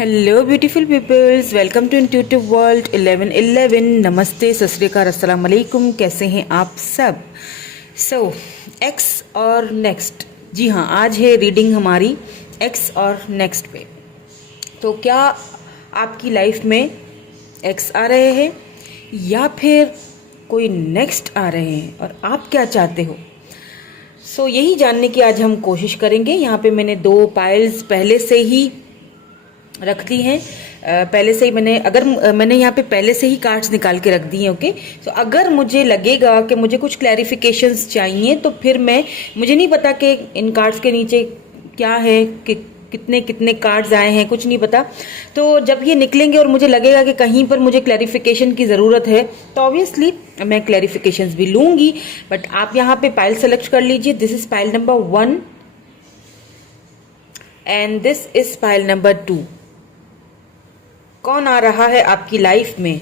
Hello beautiful peoples, welcome to intuitive world 1111। नमस्ते, सत श्री अकाल, अस्सलाम वालेकुम। कैसे हैं आप सब? एक्स और नेक्स्ट। जी हाँ, आज है रीडिंग हमारी एक्स और नेक्स्ट पे। तो क्या आपकी लाइफ में एक्स आ रहे हैं या फिर कोई नेक्स्ट आ रहे हैं और आप क्या चाहते हो? यही जानने की आज हम कोशिश करेंगे। यहाँ पे मैंने 2 पाइल्स पहले से ही रख दी हैं। पहले से ही मैंने यहाँ पे पहले से ही कार्ड्स निकाल के रख दी हैं। ओके, तो अगर मुझे लगेगा कि मुझे कुछ क्लैरिफिकेशंस चाहिए तो फिर मुझे नहीं पता कि इन कार्ड्स के नीचे क्या है, कि कितने कितने कार्ड्स आए हैं, कुछ नहीं पता। तो जब ये निकलेंगे और मुझे लगेगा कि कहीं पर मुझे क्लैरिफिकेशन की ज़रूरत है तो ऑब्वियसली मैं क्लैरिफिकेशंस भी लूँगी। बट आप यहाँ पे पाइल सेलेक्ट कर लीजिए। This is pile number 1 and this is pile number 2। कौन आ रहा है आपकी लाइफ में?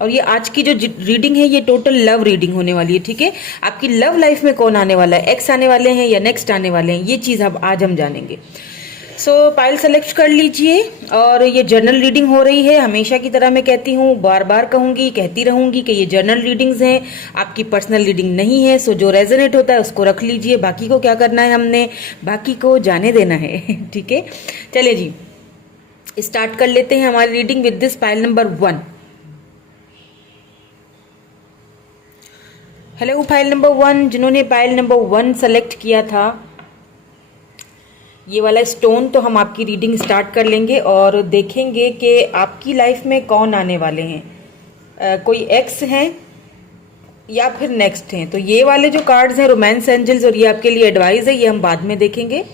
और ये आज की जो रीडिंग है ये टोटल लव रीडिंग होने वाली है। ठीक है, आपकी लव लाइफ में कौन आने वाला है? एक्स आने वाले हैं या नेक्स्ट आने वाले हैं? ये चीज अब आज हम जानेंगे। पाइल सेलेक्ट कर लीजिए। और ये जर्नल रीडिंग हो रही है। हमेशा की तरह मैं कहती हूँ, बार बार कहूंगी, कहती रहूंगी कि ये जर्नल रीडिंग्स हैं, आपकी पर्सनल रीडिंग नहीं है। जो रेजोनेट होता है उसको रख लीजिए, बाकी को क्या करना है, हमने बाकी को जाने देना है। ठीक है, चलिए जी स्टार्ट कर लेते हैं हमारी reading with this pile number 1। Hello pile number 1, जिन्होंने पाइल नंबर 1 सेलेक्ट किया था, ये वाला स्टोन, तो हम आपकी रीडिंग स्टार्ट कर लेंगे और देखेंगे कि आपकी लाइफ में कौन आने वाले हैं। कोई एक्स हैं या फिर नेक्स्ट हैं। तो ये वाले जो कार्ड्स हैं रोमांस एंजल्स, और ये आपके लिए एडवाइस है, ये हम बाद में देखेंगे।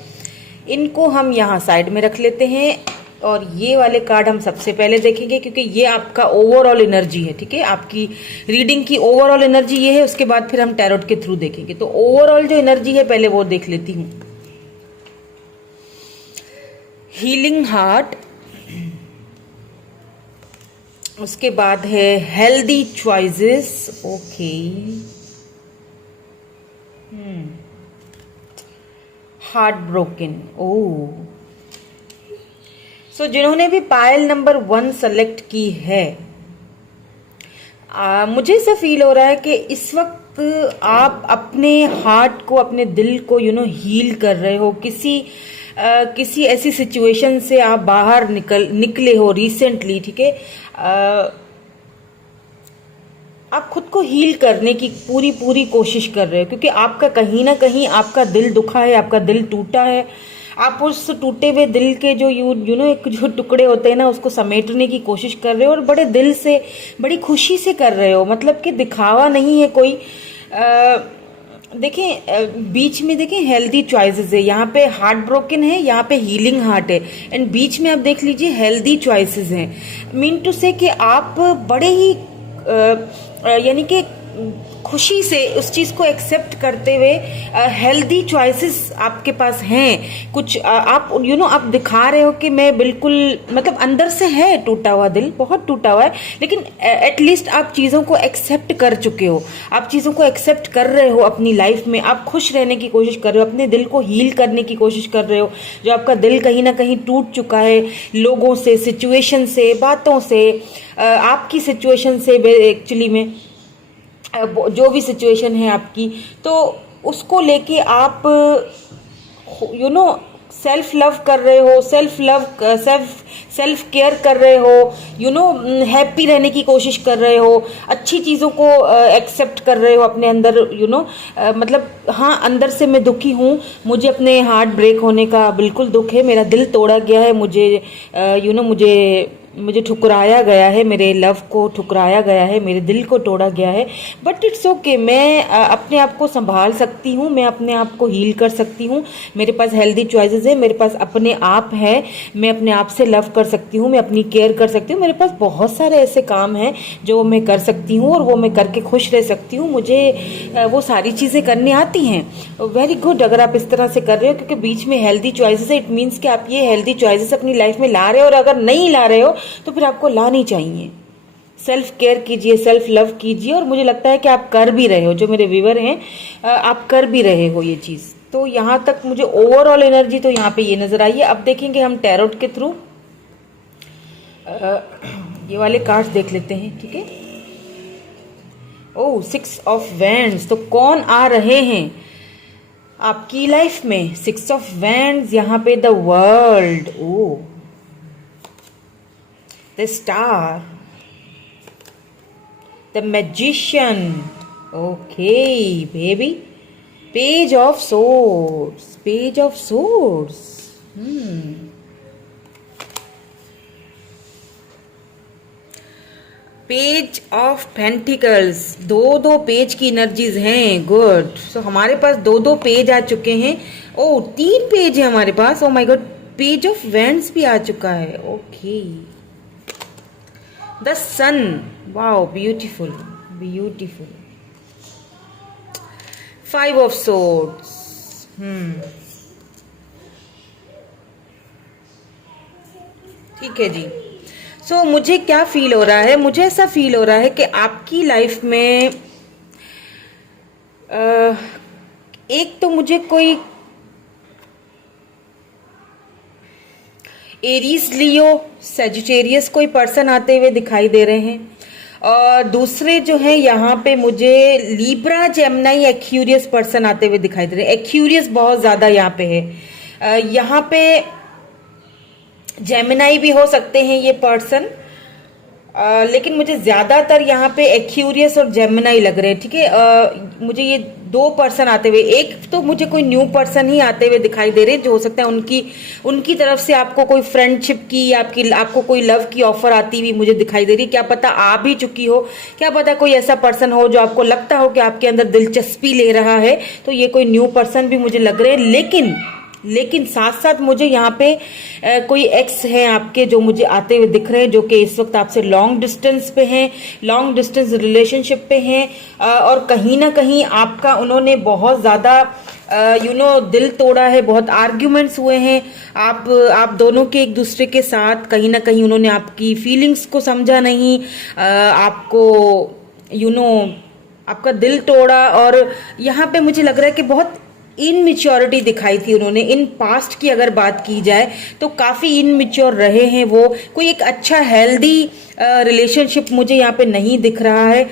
इनको हम यहाँ साइड में रख लेते हैं और ये वाले कार्ड हम सबसे पहले देखेंगे क्योंकि ये आपका ओवरऑल एनर्जी है। ठीक है, आपकी रीडिंग की ओवरऑल एनर्जी ये है। उसके बाद फिर हम टैरोट के थ्रू देखेंगे। तो ओवरऑल जो एनर्जी है पहले वो देख लेती हूँ। हीलिंग हार्ट, उसके बाद है healthy choices. Okay, heart broken. Oh, जिन्होंने भी पायल नंबर 1 सेलेक्ट की है, मुझे ऐसा फील हो रहा है कि इस वक्त आप अपने हार्ट को, अपने दिल को हील कर रहे हो। किसी ऐसी सिचुएशन से आप बाहर निकले हो रिसेंटली। ठीक है, आप खुद को हील करने की पूरी कोशिश कर रहे हो क्योंकि आपका कहीं ना कहीं आपका दिल दुखा है, आपका दिल टूटा है। आप उस टूटे हुए दिल के जो एक जो टुकड़े होते हैं ना, उसको समेटने की कोशिश कर रहे हो और बड़े दिल से, बड़ी खुशी से कर रहे हो। मतलब कि दिखावा नहीं है कोई। देखें, बीच में देखें हेल्दी चॉइसेस है। यहाँ पे हार्ट ब्रोकन है, यहाँ पे हीलिंग हार्ट है, एंड बीच में आप देख लीजिए हेल्दी चॉइसेस हैं। मीन टू से कि आप बड़े ही यानी कि खुशी से उस चीज को एक्सेप्ट करते हुए हेल्दी चॉइसेस आपके पास हैं। कुछ आप आप दिखा रहे हो कि मैं बिल्कुल, मतलब अंदर से है टूटा हुआ दिल, बहुत टूटा हुआ है, लेकिन एटलीस्ट आप चीज़ों को एक्सेप्ट कर चुके हो। आप चीज़ों को एक्सेप्ट कर रहे हो अपनी लाइफ में। आप खुश रहने की कोशिश कर रहे हो, अपने दिल को हील करने की कोशिश कर रहे हो। जो आपका दिल कहीं ना कहीं टूट चुका है, लोगों से, सिचुएशन से, बातों से, आपकी सिचुएशन से, एक्चुअली में जो भी सिचुएशन है आपकी, तो उसको लेके आप सेल्फ लव कर रहे हो, सेल्फ केयर कर रहे हो, हैप्पी रहने की कोशिश कर रहे हो, अच्छी चीज़ों को एक्सेप्ट कर रहे हो अपने अंदर। मतलब हाँ, अंदर से मैं दुखी हूँ, मुझे अपने हार्ट ब्रेक होने का बिल्कुल दुख है, मेरा दिल तोड़ा गया है, मुझे ठुकराया गया है, मेरे लव को ठुकराया गया है, मेरे दिल को तोड़ा गया है। बट इट्स ओके, मैं अपने आप को संभाल सकती हूँ, मैं अपने आप को हील कर सकती हूँ। मेरे पास हेल्दी चॉइसेस है, मेरे पास अपने आप है, मैं अपने आप से लव कर सकती हूँ, मैं अपनी केयर कर सकती हूँ। मेरे पास बहुत सारे ऐसे काम हैं जो मैं कर सकती हूँ और वो मैं करके खुश रह सकती हूँ। मुझे वो सारी चीज़ें करने आती हैं। वेरी गुड, अगर आप इस तरह से कर रहे हो, क्योंकि बीच में हेल्दी चॉइसेस है, इट मीन्स कि आप ये हेल्दी चॉइसेस अपनी लाइफ में ला रहे हो। और अगर नहीं ला रहे हो तो फिर आपको लानी चाहिए। सेल्फ केयर कीजिए, सेल्फ लव कीजिए, और मुझे लगता है कि आप कर भी रहे हो। जो मेरे व्यूअर हैं, आप कर भी रहे हो ये चीज़। तो यहाँ तक मुझे ओवरऑल एनर्जी तो यहाँ पे ये नजर आई है। अब देखेंगे हम टैरोट के थ्रू ये वाले कार्ड्स देख लेते हैं, ठीक है। ओह, 6 ऑफ वैंड्स, तो कौन आ रहे हैं आपकी लाइफ में? 6 ऑफ वैंड्स, यहाँ पे the world, oh the star, the magician, okay baby, page of swords, page of swords, page of pentacles, दो पेज की एनर्जीज हैं, गुड। सो हमारे पास दो पेज आ चुके हैं। ओ 3 पेज है हमारे पास। Oh my god, page of wands भी आ चुका है, okay. The sun, wow beautiful, beautiful. 5 of swords, ठीक है जी। सो मुझे क्या फील हो रहा है? मुझे ऐसा फील हो रहा है कि आपकी लाइफ में एक तो मुझे कोई एरीज, लियो, सेजिटेरियस कोई पर्सन आते हुए दिखाई दे रहे हैं, और दूसरे जो है यहाँ पे मुझे लिब्रा, जेमिनी, एक्यूरियस पर्सन आते हुए दिखाई दे रहे हैं। एक्यूरियस बहुत ज्यादा यहाँ पे है। यहाँ पे जेमिनी भी हो सकते हैं ये पर्सन, लेकिन मुझे ज्यादातर यहाँ पे एक्यूरियस और जेमिनी लग रहे हैं, ठीक है। मुझे ये 2 पर्सन आते हुए, एक तो मुझे कोई न्यू पर्सन ही आते हुए दिखाई दे रहे हैं, जो हो सकता है उनकी तरफ से आपको कोई फ्रेंडशिप की, आपको कोई लव की ऑफर आती हुई मुझे दिखाई दे रही है। क्या पता आ भी चुकी हो, क्या पता कोई ऐसा पर्सन हो जो आपको लगता हो कि आपके अंदर दिलचस्पी ले रहा है, तो ये कोई न्यू पर्सन भी मुझे लग रहे हैं। लेकिन साथ साथ मुझे यहाँ पे कोई एक्स है आपके जो मुझे आते हुए दिख रहे हैं, जो कि इस वक्त आपसे लॉन्ग डिस्टेंस पे हैं, लॉन्ग डिस्टेंस रिलेशनशिप पे हैं, और कहीं ना कहीं आपका उन्होंने बहुत ज़्यादा दिल तोड़ा है, बहुत आर्ग्यूमेंट्स हुए हैं। आप दोनों के एक दूसरे के साथ, कहीं ना कहीं उन्होंने आपकी फीलिंग्स को समझा नहीं, आपको आपका दिल तोड़ा, और यहाँ पे मुझे लग रहा है कि बहुत इनमिच्योरिटी दिखाई थी उन्होंने। इन पास्ट की अगर बात की जाए तो काफी इनमिच्योर रहे हैं वो। कोई एक अच्छा हेल्दी रिलेशनशिप मुझे यहाँ पे नहीं दिख रहा है।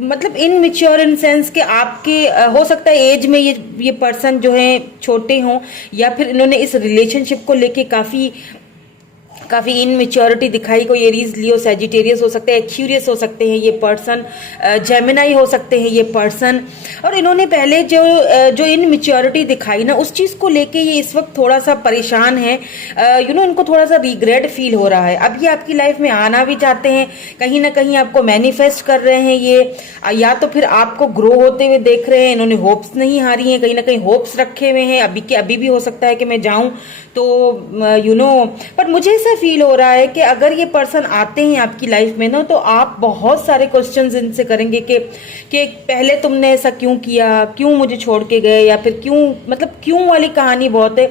मतलब इनमिच्योर इन सेंस कि आपके हो सकता है एज में ये पर्सन जो है छोटे हों, या फिर इन्होंने इस रिलेशनशिप को लेके काफी इनमेच्योरिटी दिखाई। कोई एरीज, लियो, सेजिटेरियस हो सकते हैं, एक्यूरियस हो सकते हैं ये पर्सन, जेमिनी हो सकते हैं ये पर्सन, और इन्होंने पहले जो इनमेच्योरिटी दिखाई ना, उस चीज को लेके ये इस वक्त थोड़ा सा परेशान है। इनको थोड़ा सा रिग्रेट फील हो रहा है। अब ये आपकी लाइफ में आना भी चाहते हैं, कहीं ना कहीं आपको मैनिफेस्ट कर रहे हैं ये, या तो फिर आपको ग्रो होते हुए देख रहे हैं। इन्होंने होप्स नहीं हारी हैं, कहीं ना कहीं होप्स रखे हुए हैं अभी भी हो सकता है कि मैं जाऊं तो पर मुझे ऐसा फील हो रहा है कि अगर ये पर्सन आते हैं आपकी लाइफ में ना, तो आप बहुत सारे क्वेश्चंस इनसे करेंगे कि पहले तुमने ऐसा क्यों किया, क्यों मुझे छोड़ के गए, या फिर क्यों वाली कहानी बहुत है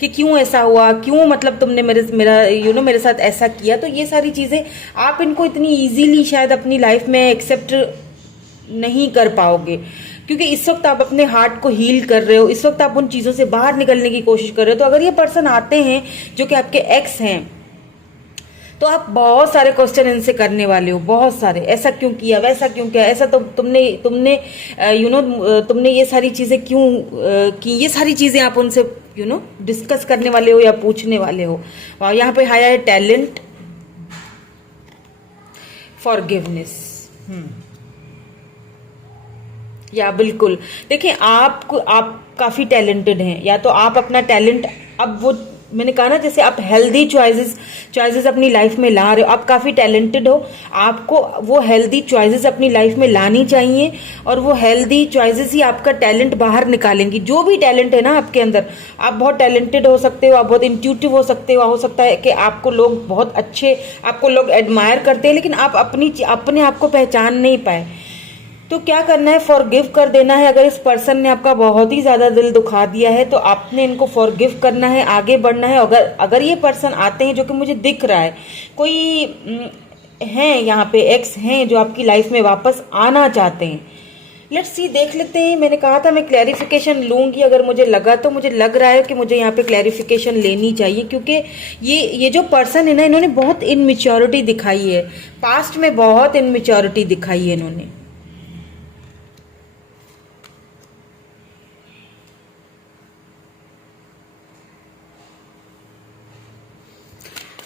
कि क्यों ऐसा हुआ, क्यों मतलब तुमने मेरे साथ ऐसा किया। तो ये सारी चीजें आप इनको इतनी इजीली शायद अपनी लाइफ में एक्सेप्ट नहीं कर पाओगे, क्योंकि इस वक्त आप अपने हार्ट को हील कर रहे हो, इस वक्त आप उन चीजों से बाहर निकलने की कोशिश कर रहे हो। तो अगर ये पर्सन आते हैं जो कि आपके एक्स हैं, तो आप बहुत सारे क्वेश्चन इनसे करने वाले हो, बहुत सारे। ऐसा क्यों किया, वैसा क्यों किया, ऐसा तो तुमने ये सारी चीजें क्यों की, ये सारी चीजें आप उनसे डिस्कस करने वाले हो या पूछने वाले हो। और यहाँ पे आया है टैलेंट, फॉरगिवनेस। या बिल्कुल देखिए, आप काफी टैलेंटेड हैं, या तो आप अपना टैलेंट, अब वो मैंने कहा ना, जैसे आप हेल्दी चॉइसेस अपनी लाइफ में ला रहे हो, आप काफी टैलेंटेड हो, आपको वो हेल्दी चॉइसेस अपनी लाइफ में लानी चाहिए, और वो हेल्दी चॉइसेस ही आपका टैलेंट बाहर निकालेंगी। जो भी टैलेंट है ना आपके अंदर, आप बहुत टैलेंटेड हो सकते हो, आप बहुत इंट्यूटिव हो सकते हो सकता है कि आपको लोग एडमायर करते हैं, लेकिन आप अपने आप को पहचान नहीं पाए। तो क्या करना है, फॉरगिव कर देना है। अगर इस पर्सन ने आपका बहुत ही ज्यादा दिल दुखा दिया है, तो आपने इनको फॉरगिव करना है, आगे बढ़ना है। अगर ये पर्सन आते हैं, जो कि मुझे दिख रहा है, कोई हैं यहाँ पे एक्स हैं जो आपकी लाइफ में वापस आना चाहते हैं, लेट्स सी, देख लेते हैं। मैंने कहा था मैं क्लैरिफिकेशन लूंगी, अगर मुझे लगा तो मुझे लग रहा है कि मुझे यहाँ पे क्लैरिफिकेशन लेनी चाहिए, क्योंकि ये जो पर्सन है ना, इन्होंने बहुत इनमेच्योरिटी दिखाई है, पास्ट में बहुत इनमेच्योरिटी दिखाई है इन्होंने।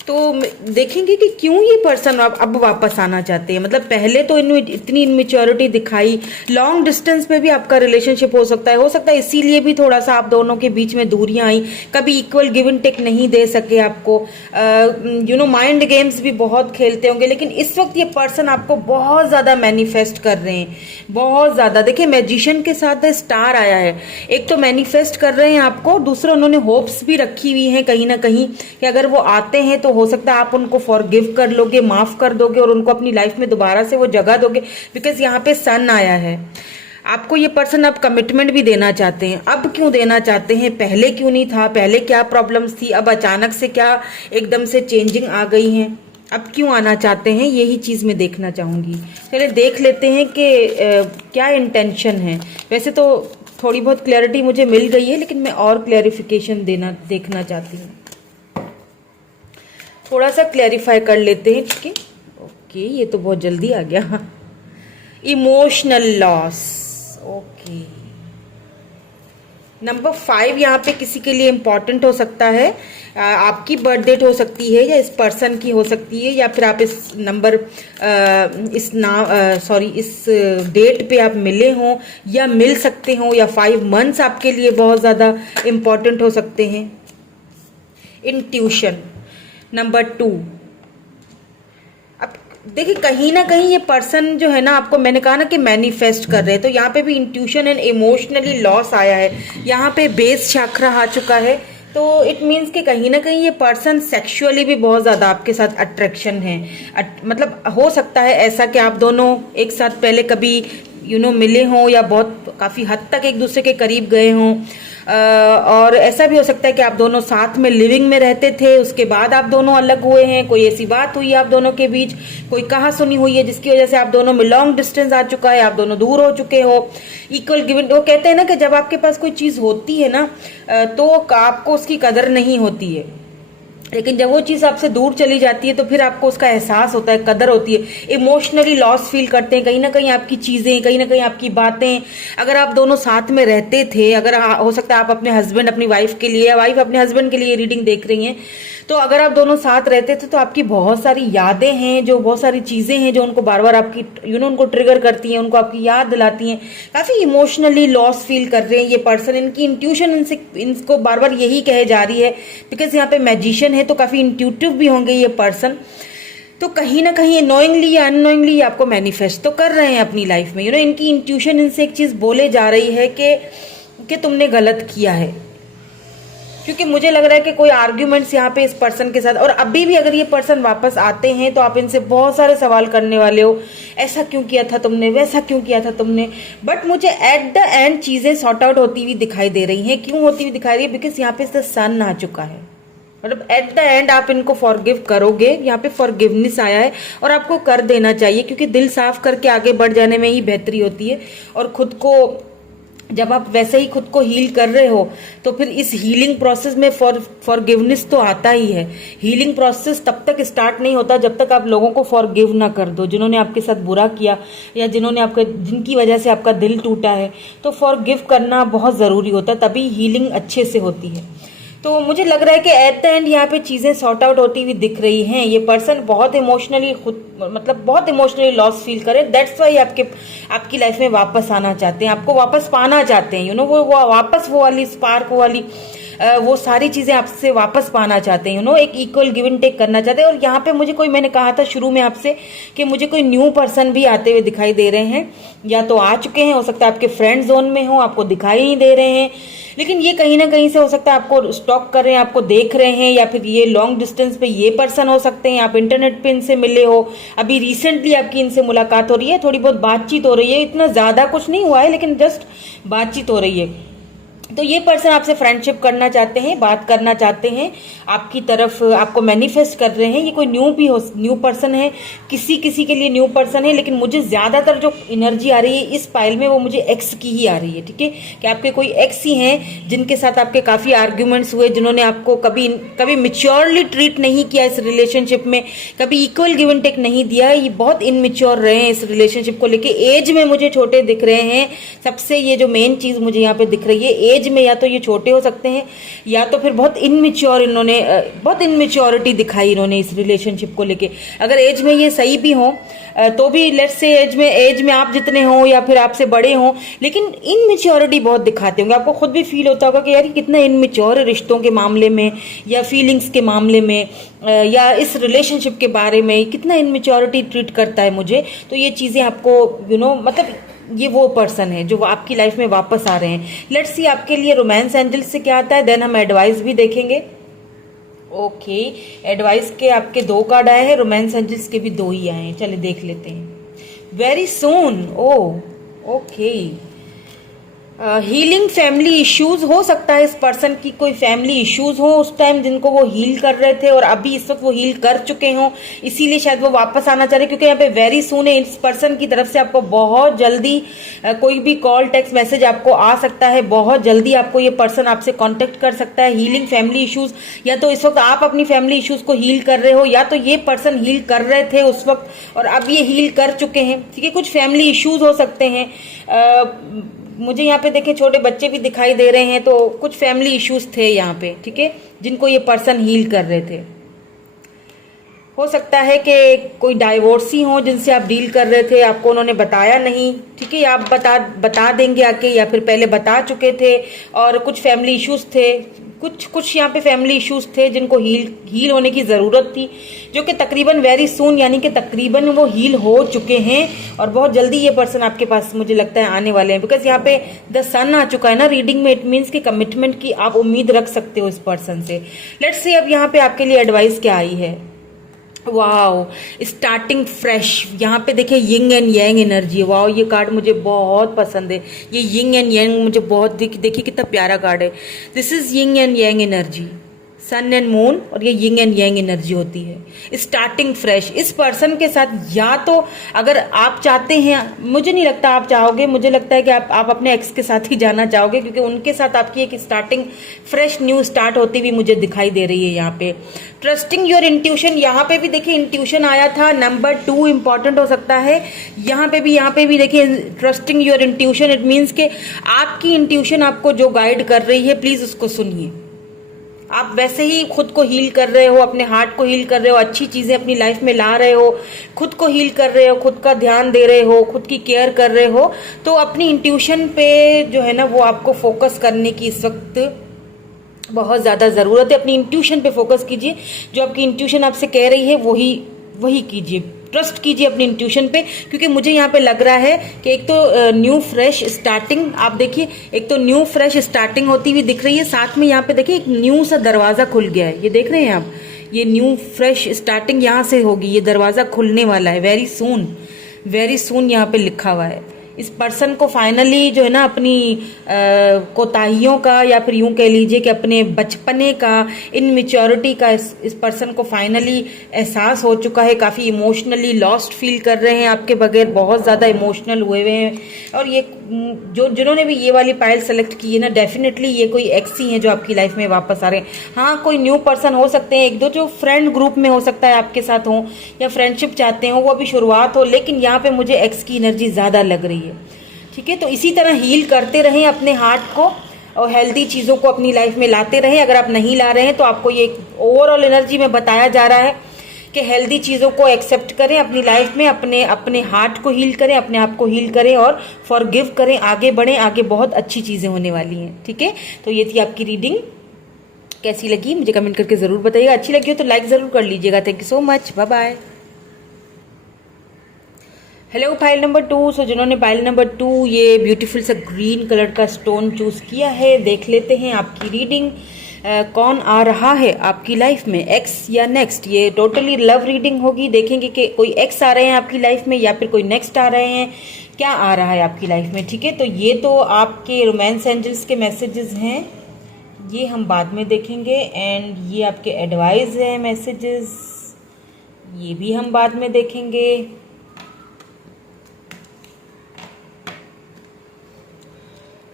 तो देखेंगे कि क्यों ये पर्सन अब वापस आना चाहते हैं। मतलब पहले तो इतनी इनमेच्योरिटी दिखाई, लॉन्ग डिस्टेंस पे भी आपका रिलेशनशिप हो सकता है इसीलिए भी थोड़ा सा आप दोनों के बीच में दूरियां आई, कभी इक्वल गिव एंड टेक नहीं दे सके आपको, माइंड गेम्स भी बहुत खेलते होंगे। लेकिन इस वक्त ये पर्सन आपको बहुत ज्यादा मैनिफेस्ट कर रहे हैं, बहुत ज्यादा। देखिए मैजिशियन के साथ स्टार आया है, एक तो मैनिफेस्ट कर रहे हैं आपको, दूसरा उन्होंने होप्स भी रखी हुई है कहीं ना कहीं कि अगर वो आते हैं तो हो सकता है आप उनको फॉरगिव कर लोगे, माफ कर दोगे और उनको अपनी लाइफ में दोबारा से वो जगह दोगे, बिकॉज यहाँ पे सन आया है। आपको ये पर्सन अब कमिटमेंट भी देना चाहते हैं। अब क्यों देना चाहते हैं, पहले क्यों नहीं था, पहले क्या प्रॉब्लम्स थी, अब अचानक से क्या एकदम से चेंजिंग आ गई है, अब क्यों आना चाहते हैं, यही चीज मैं देखना चाहूंगी। चलिए देख लेते हैं कि क्या इंटेंशन है। वैसे तो थोड़ी बहुत क्लैरिटी मुझे मिल गई है, लेकिन मैं और क्लैरिफिकेशन देखना चाहती हूँ, थोड़ा सा क्लैरिफाई कर लेते हैं। ठीक है, ओके, ये तो बहुत जल्दी आ गया। Emotional loss, okay. नंबर 5 यहाँ पे किसी के लिए इंपॉर्टेंट हो सकता है, आपकी बर्थ डेट हो सकती है या इस पर्सन की हो सकती है, या फिर आप इस नंबर इस डेट पे आप मिले हों या मिल सकते हो, या 5 मंथ्स आपके लिए बहुत ज़्यादा इंपॉर्टेंट हो सकते हैं। Intuition number 2। अब देखिए कहीं ना कहीं ये पर्सन जो है ना, आपको मैंने कहा ना कि मैनिफेस्ट कर रहे हैं, तो यहाँ पे भी इंट्यूशन एंड इमोशनली लॉस आया है, यहाँ पे बेस चक्र आ चुका है। तो इट मीन्स कि कहीं ना कहीं ये पर्सन सेक्सुअली भी बहुत ज़्यादा आपके साथ अट्रैक्शन है। मतलब हो सकता है ऐसा कि आप दोनों एक साथ पहले कभी मिले हों या बहुत काफ़ी हद तक एक दूसरे के करीब गए हों, और ऐसा भी हो सकता है कि आप दोनों साथ में लिविंग में रहते थे, उसके बाद आप दोनों अलग हुए हैं, कोई ऐसी बात हुई है आप दोनों के बीच, कोई कहा सुनी हुई है जिसकी वजह से आप दोनों में लॉन्ग डिस्टेंस आ चुका है, आप दोनों दूर हो चुके हो। इक्वल गिवन, वो कहते हैं ना कि जब आपके पास कोई चीज़ होती है ना तो आपको उसकी कदर नहीं होती है, लेकिन जब वो चीज़ आपसे दूर चली जाती है तो फिर आपको उसका एहसास होता है, कदर होती है। इमोशनली लॉस फील करते हैं, कहीं ना कहीं आपकी चीज़ें, कहीं ना कहीं आपकी बातें। अगर आप दोनों साथ में रहते थे, अगर हो सकता है आप अपने हस्बैंड अपनी वाइफ के लिए या वाइफ अपने हस्बैंड के लिए रीडिंग देख रही हैं, तो अगर आप दोनों साथ रहते थे तो आपकी बहुत सारी यादें हैं, जो बहुत सारी चीज़ें हैं जो उनको बार बार आपकी उनको ट्रिगर करती हैं, उनको आपकी याद दिलाती हैं। काफ़ी इमोशनली लॉस फील कर रहे हैं ये पर्सन, इनकी इंट्यूशन इनको बार बार यही कहे जा रही है, बिकॉज यहाँ पे मैजिशियन है तो काफ़ी इंट्यूटिव भी होंगे ये पर्सन। तो कहीं ना कहीं नोइंगली या अननोइंगली आपको मैनिफेस्ट तो कर रहे हैं अपनी लाइफ में। इनकी इंट्यूशन इनसे एक चीज़ बोले जा रही है कि तुमने गलत किया है, क्योंकि मुझे लग रहा है कि कोई आर्ग्यूमेंट्स यहाँ पे इस पर्सन के साथ, और अभी भी अगर ये पर्सन वापस आते हैं तो आप इनसे बहुत सारे सवाल करने वाले हो, ऐसा क्यों किया था तुमने, वैसा क्यों किया था तुमने। बट मुझे एट द एंड चीज़ें सॉर्ट आउट होती हुई दिखाई दे रही हैं। क्यों होती हुई दिखाई रही है, बिकॉज यहाँ पे द सन आ चुका है। मतलब एट द एंड आप इनको फॉरगिव करोगे, यहाँ पे फॉरगिवनेस आया है और आपको कर देना चाहिए, क्योंकि दिल साफ करके आगे बढ़ जाने में ही बेहतरी होती है। और खुद को जब आप वैसे ही खुद को हील कर रहे हो तो फिर इस हीलिंग प्रोसेस में फॉरगिवनेस तो आता ही है। हीलिंग प्रोसेस तब तक स्टार्ट नहीं होता जब तक आप लोगों को फॉरगिव ना कर दो, जिन्होंने आपके साथ बुरा किया या जिनकी वजह से आपका दिल टूटा है। तो फॉरगिव करना बहुत ज़रूरी होता है, तभी हीलिंग अच्छे से होती है। तो मुझे लग रहा है कि एट द एंड यहाँ पे चीज़ें सॉर्ट आउट होती हुई दिख रही हैं। ये पर्सन बहुत इमोशनली बहुत इमोशनली लॉस फील करे, दैट्स वाई आपकी लाइफ में वापस आना चाहते हैं, आपको वापस पाना चाहते हैं। वो वापस वो वाली स्पार्क, वो वाली वो सारी चीज़ें आपसे वापस पाना चाहते हैं। एक इक्वल गिव एंड टेक करना चाहते हैं। और यहाँ पे मुझे मैंने कहा था शुरू में आपसे कि मुझे कोई न्यू पर्सन भी आते हुए दिखाई दे रहे हैं, या तो आ चुके हैं, हो सकता है आपके फ्रेंड जोन में हो, आपको दिखाई नहीं दे रहे हैं, लेकिन ये कहीं ना कहीं से हो सकता है आपको स्टॉक कर रहे हैं, आपको देख रहे हैं, या फिर ये लॉन्ग डिस्टेंस पे ये पर्सन हो सकते हैं, आप इंटरनेट पे इनसे मिले हो, अभी रिसेंटली आपकी इनसे मुलाकात हो रही है, थोड़ी बहुत बातचीत हो रही है, इतना ज़्यादा कुछ नहीं हुआ है लेकिन जस्ट बातचीत हो रही है। तो ये पर्सन आपसे फ्रेंडशिप करना चाहते हैं, बात करना चाहते हैं, आपकी तरफ आपको मैनिफेस्ट कर रहे हैं। ये कोई न्यू पर्सन है, किसी किसी के लिए न्यू पर्सन है, लेकिन मुझे ज्यादातर जो एनर्जी आ रही है इस पाइल में वो मुझे एक्स की ही आ रही है। ठीक है, कि आपके कोई एक्स ही हैं जिनके साथ आपके काफी आर्ग्यूमेंट्स हुए, जिन्होंने आपको कभी कभी मिच्योरली ट्रीट नहीं किया इस रिलेशनशिप में, कभी इक्वल गिव एंड टेक नहीं दिया। ये बहुत इनमिच्योर रहे हैं इस रिलेशनशिप को लेके। एज में मुझे छोटे दिख रहे हैं। सबसे ये जो मेन चीज मुझे यहाँ पे दिख रही है, एज में या तो ये छोटे हो सकते हैं या तो फिर बहुत इनमिच्योर, इन्होंने बहुत इनमिच्योरिटी दिखाई इन्होंने इस रिलेशनशिप को लेके। अगर एज में ये सही भी हो तो भी लेट्स से एज में आप जितने हो या फिर आपसे बड़े हो, लेकिन इनमिच्योरिटी बहुत दिखाते होंगे। आपको खुद भी फील होता होगा कि यार ये कितना इनमिच्योर है रिश्तों के मामले में या फीलिंग्स के मामले में या इस रिलेशनशिप के बारे में, कितना इनमिच्योरिटी ट्रीट करता है मुझे। तो ये चीजें आपको मतलब ये वो पर्सन है जो आपकी लाइफ में वापस आ रहे हैं। लेट्स सी आपके लिए रोमांस एंजल्स से क्या आता है, देन हम एडवाइस भी देखेंगे। ओके, एडवाइस के आपके 2 कार्ड आए हैं, रोमांस एंजल्स के भी 2 ही आए हैं। चलिए देख लेते हैं। Very soon, okay, healing family issues हो सकता है इस पर्सन की कोई फैमिली इश्यूज हो उस टाइम जिनको वो हील कर रहे थे और अभी इस वक्त वो हील कर चुके हों, इसीलिए शायद वो वापस आना चाह रहे, क्योंकि यहाँ पे वेरी सून है। इस पर्सन की तरफ से आपको बहुत जल्दी कोई भी कॉल टेक्स्ट मैसेज आपको आ सकता है, बहुत जल्दी आपको ये पर्सन आपसे कांटेक्ट कर सकता है। हीलिंग फैमिली इश्यूज, या तो इस वक्त आप अपनी फैमिली इश्यूज को हील कर रहे हो या तो ये पर्सन हील कर रहे थे उस वक्त और अब ये हील कर चुके हैं। ठीक है, कुछ फैमिली इश्यूज हो सकते हैं। मुझे यहाँ पे देखें छोटे बच्चे भी दिखाई दे रहे हैं, तो कुछ फैमिली इश्यूज थे यहाँ पे, ठीक है, जिनको ये पर्सन हील कर रहे थे। हो सकता है कि कोई डाइवोर्सी हो जिनसे आप डील कर रहे थे, आपको उन्होंने बताया नहीं, ठीक है, आप बता देंगे आके या फिर पहले बता चुके थे। और कुछ फैमिली इश्यूज थे, कुछ यहाँ पे फैमिली इश्यूज थे जिनको हील होने की ज़रूरत थी, जो कि तकरीबन वेरी सून यानी कि तकरीबन वो हील हो चुके हैं और बहुत जल्दी ये पर्सन आपके पास मुझे लगता है आने वाले हैं। बिकॉज यहाँ पे द सन आ चुका है ना रीडिंग में, इट मीन्स कि कमिटमेंट की आप उम्मीद रख सकते हो इस पर्सन से। लेट्स से अब यहाँ पे आपके लिए एडवाइस क्या आई है। Wow, starting fresh. यहाँ पे देखिए Ying and yang energy. Wow, ये कार्ड मुझे बहुत पसंद है। ये यिंग एंड यांग मुझे बहुत देखिए कितना प्यारा कार्ड है। This is yin and yang energy, sun and moon, और ये यिंग एंड यांग एनर्जी होती है। स्टार्टिंग फ्रेश इस पर्सन के साथ, या तो अगर आप चाहते हैं, मुझे नहीं लगता आप चाहोगे, मुझे लगता है कि आप अपने एक्स के साथ ही जाना चाहोगे, क्योंकि उनके साथ आपकी एक स्टार्टिंग फ्रेश न्यू स्टार्ट होती हुई मुझे दिखाई दे रही है यहाँ पे। ट्रस्टिंग योर इंट्यूशन, यहाँ पे भी देखिए इंट्यूशन आया था, नंबर 2 इंपॉर्टेंट हो सकता है। यहाँ पे भी देखिए trusting your intuition, it means के आपकी इंट्यूशन आपको जो गाइड कर रही है प्लीज उसको सुनिए। आप वैसे ही खुद को हील कर रहे हो, अपने हार्ट को हील कर रहे हो, अच्छी चीजें अपनी लाइफ में ला रहे हो, खुद को हील कर रहे हो, खुद का ध्यान दे रहे हो, खुद की केयर कर रहे हो, तो अपनी इंट्यूशन पे जो है ना वो आपको फोकस करने की इस वक्त बहुत ज्यादा जरूरत है। अपनी इंट्यूशन पे फोकस कीजिए, जो आपकी इंट्यूशन आपसे कह रही है वही कीजिए, ट्रस्ट कीजिए अपनी इंट्यूशन पे। क्योंकि मुझे यहाँ पे लग रहा है कि एक तो न्यू फ्रेश स्टार्टिंग, आप देखिए एक तो न्यू फ्रेश स्टार्टिंग होती हुई दिख रही है, साथ में यहाँ पे देखिए एक न्यू सा दरवाजा खुल गया है, ये देख रहे हैं आप, ये न्यू फ्रेश स्टार्टिंग यहाँ से होगी, ये दरवाजा खुलने वाला है वेरी सून यहाँ पे लिखा हुआ है। इस पर्सन को फाइनली जो है ना अपनी कोताहियों का, या फिर यूं कह लीजिए कि अपने बचपने का, इनमेच्योरिटी का इस पर्सन को फाइनली एहसास हो चुका है। काफ़ी इमोशनली लॉस्ट फील कर रहे हैं आपके बगैर, बहुत ज़्यादा इमोशनल हुए हैं। और ये जिन्होंने भी ये वाली पाइल सेलेक्ट की है ना, डेफिनेटली ये कोई एक्स ही है जो आपकी लाइफ में वापस आ रहे हैं। हाँ, कोई न्यू पर्सन हो सकते हैं, 1-2 जो फ्रेंड ग्रुप में हो सकता है आपके साथ हो, या फ्रेंडशिप चाहते हो, वो अभी शुरुआत हो, लेकिन यहाँ पे मुझे एक्स की एनर्जी ज़्यादा लग रही है। ठीक है, तो इसी तरह हील करते रहें अपने हार्ट को और हेल्दी चीज़ों को अपनी लाइफ में लाते रहें। अगर आप नहीं ला रहे हैं तो आपको ये ओवरऑल एनर्जी में बताया जा रहा है कि हेल्दी चीज़ों को एक्सेप्ट करें अपनी लाइफ में, अपने हार्ट को हील करें, अपने आप को हील करें और फॉरगिव करें, आगे बढ़ें, आगे बहुत अच्छी चीज़ें होने वाली हैं। ठीक है, तो ये थी आपकी रीडिंग। कैसी लगी मुझे कमेंट करके ज़रूर बताइएगा, अच्छी लगी हो तो लाइक ज़रूर कर लीजिएगा। Thank you so much, bye bye. Hello pile number 2। So जिन्होंने पाइल नंबर 2 ये ब्यूटीफुल सा ग्रीन कलर का स्टोन चूज किया है, देख लेते हैं आपकी रीडिंग कौन आ रहा है आपकी लाइफ में, एक्स या नेक्स्ट। ये टोटली लव रीडिंग होगी, देखेंगे कि कोई एक्स आ रहे हैं आपकी लाइफ में या फिर कोई नेक्स्ट आ रहे हैं। क्या आ रहा है आपकी लाइफ में, ठीक है। तो ये तो आपके रोमांस एंजल्स के मैसेजेस हैं, ये हम बाद में देखेंगे। एंड ये आपके एडवाइस है मैसेजेस, ये भी हम बाद में देखेंगे।